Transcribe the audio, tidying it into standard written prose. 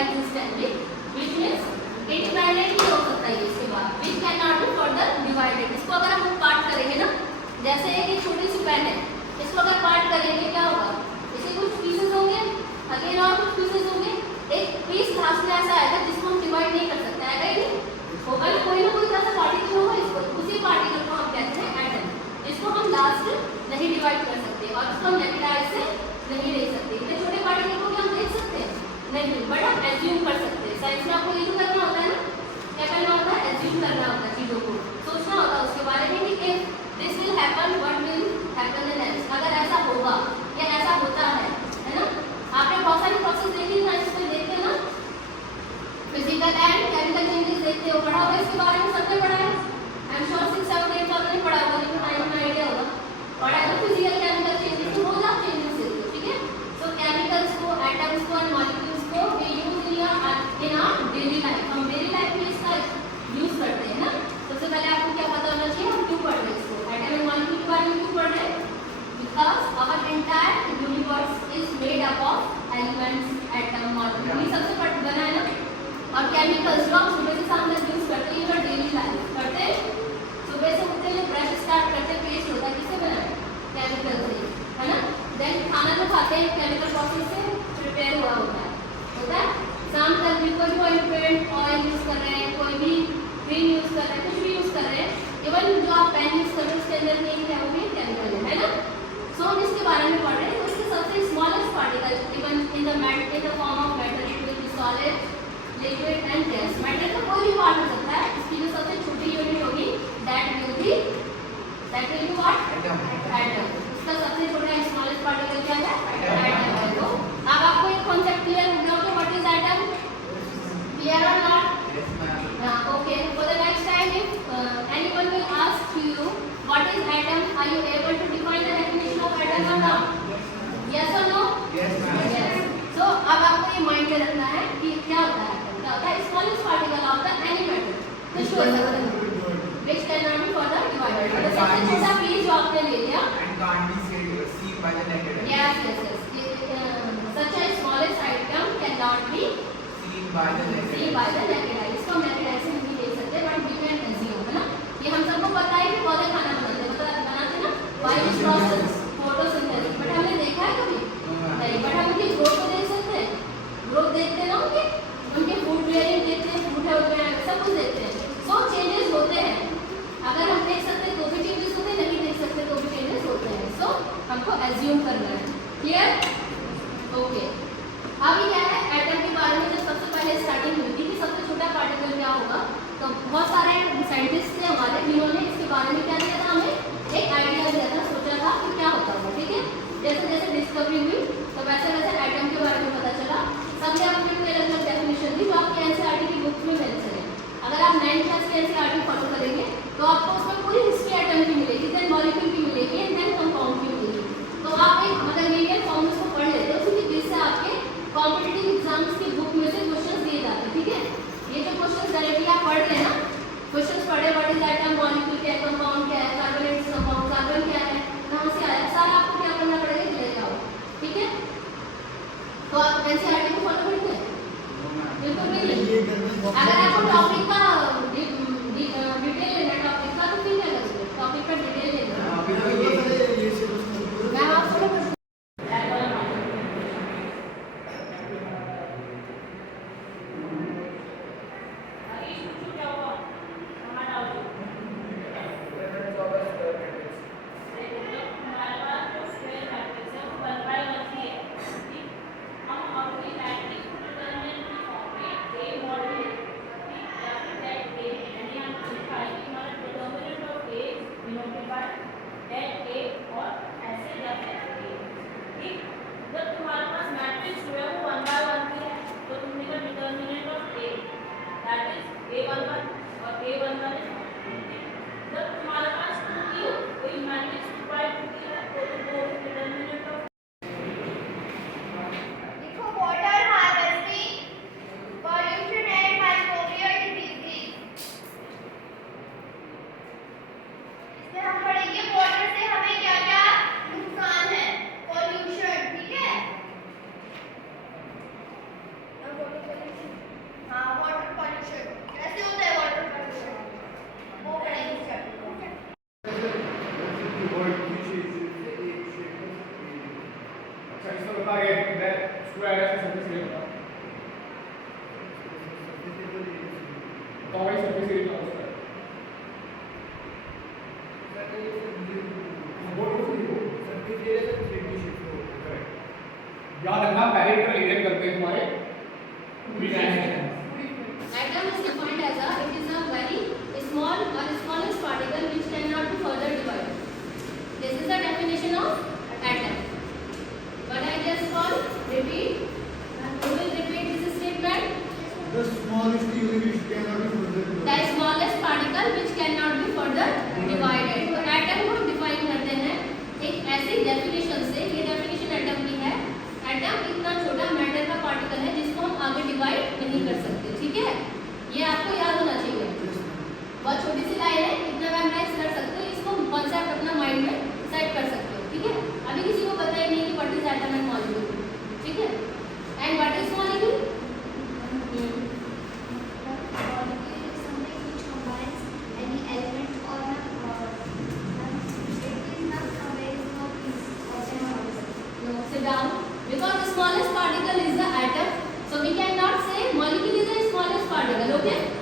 existently, which means independently हो सकता है इसके बाद, which cannot be further divided। इसको अगर हम पार्ट करेंगे ना, जैसे एक छोटी सी पेन है, इसको अगर पार्ट करेंगे क्या होगा, इसके कुछ पीसेस होंगे, अगेन और कुछ पीसेस होंगे, एक पीस लास्ट में ऐसा आएगा जिसको हम डिवाइड नहीं कर सकते, आएगा ही नहीं, होगा ना कोई ऐसा पार्टिकल होगा, इसको उसी पार्टिकल को हम कहते हैं एटम, जिसको हम लास्ट नहीं डिवाइड कर सकते और उसको हम न्यूक्लियस से नहीं ले सकते। इतने छोटे पार्टिकल को क्या हम देख सकते हैं? नहीं, बट हम एज्यूम कर सकते हैं। साइंस में आपको ये तो करना होता है ना, क्या करना होता है? एज्यूम करना होता है, चीजों को सोचना होता है उसके बारे में कि if this will happen what will happen in else, अगर ऐसा होगा या ऐसा होता है ना। आपने बहुत सारी प्रोसेस देखी है साइंस में, देखते हैं ना, फिजिकल एंड केमिकल चेंजेस देखते हो, पढ़ा होगा इसके बारे में, सबने पढ़ा है, आई एम श्योर 6, 7, 8 साल नहीं पढ़ा होगा, लेकिन टाइम में आइडिया होगा, पढ़ा है ना फिजिकल केमिकल चेंजेस, तो रोज आप चेंजेस देखते हो, ठीक है। सो केमिकल्स को, एटम्स को एंड मॉलिक्यूल्स को we use in our daily life, हम डेली लाइफ में इसका यूज करते हैं ना। सबसे पहले आपको क्या पता होना चाहिए, हम क्यों पढ़ रहे हैं इसको, एटम एंड मॉलिक्यूल के बारे में क्यों पढ़ रहे हैं? Because our entire universe is made up of elements, atom, molecule, ये सबसे बना है ना। और केमिकल्स जो हम सुबह से शाम तक यूज करते हैं, ये डेली लाइफ करते हैं, सुबह से उठते जो ब्रश स्टार्ट करते हैं, पेस्ट होता है, किससे बना है? केमिकल से, है ना। देन खाना जो खाते हैं केमिकल प्रोसेस से प्रिपेयर हुआ होता है। शाम तक भी कोई भी ऑयल यूज कर रहे हैं, कोई भी क्रीम यूज कर रहे हैं, कुछ भी यूज कर रहे हैं, इवन जो आप पेन यूज कर रहे हैं उसके अंदर में क्या हो गया? केमिकल है ना। सो हम इसके बारे में पढ़ रहे हैं। उसके सबसे smallest particle even in the form of matter, it will be solid, liquid and gas. Matter का कोई भी पार्ट हो सकता है, इसकी जो सबसे छोटी यूनिट होगी that will be what? Atom. इसका सबसे छोटा स्मॉलेस्ट पार्टिकल क्या है? एटम है। तो अब आपको एक कांसेप्ट क्लियर हो गया कि व्हाट इज एटम? क्लियर और not? Okay, for the next time if anyone will ask you what is atom, are you able to define the definition of atom और नॉट? यस और no? Yes. So अब आपको ये mind में रखना है कि क्या होता है, क्या होता है? Smallest particle of the any matter which cannot be further divided। तो सबसे छोटा पीस जो आपने ले लिया and can't be seen by the naked eye। yes, such a smallest item cannot be seen by the naked eye। इसको naked eye से नहीं देख सकते, but we can assume, है ना। ये हम सबको पता है कि पौधे खाना बनाते ना, by which process? photosynthesis। But हमने देखा है कभी नहीं, बट हम उनकी ग्रोथ को देख सकते हैं, ग्रोथ देखते हैं ना, उनके फूड वेयरिंग देखते हैं, फूड होते हैं, सब कुछ देखते हैं। सो चेंजेस होते हैं, अगर हम देख सकते हैं तो भी चेंजेस होते हैं, नहीं देख सकते तो भी चेंजेस होते हैं। सो हमको एज्यूम करना है, क्लियर? ओके, अब ये क्या है? एटम के बारे में जब सबसे पहले स्टार्टिंग हुई थी कि सबसे छोटा याद रखना पैरामीटर एरिया करते हैं हमारे design Atom is defined as it is a very small or smallest particle which cannot be further divided. This is the definition of atom. What I just called, repeat. Who will repeat this statement? The smallest unit cannot be further The divided. smallest particle which cannot be further divided. तो atom को define करते हैं एक ऐसी definition से, ये definition atom की है। एटम इतना छोटा मैटर का पार्टिकल है जिसको हम आगे डिवाइड नहीं कर सकते, ठीक है? ये आपको याद होना चाहिए। बहुत छोटी सी लाइन है, इतना मेमोराइज कर सकते हो, इसको कॉन्सेप्ट अपना माइंड में सेट कर सकते हो, ठीक है? अभी किसी को पता ही नहीं कि what is atom and molecule, ठीक है? And what is molecule? Sit down. Because the smallest particle is the atom, so we cannot say molecule is the smallest particle. Okay?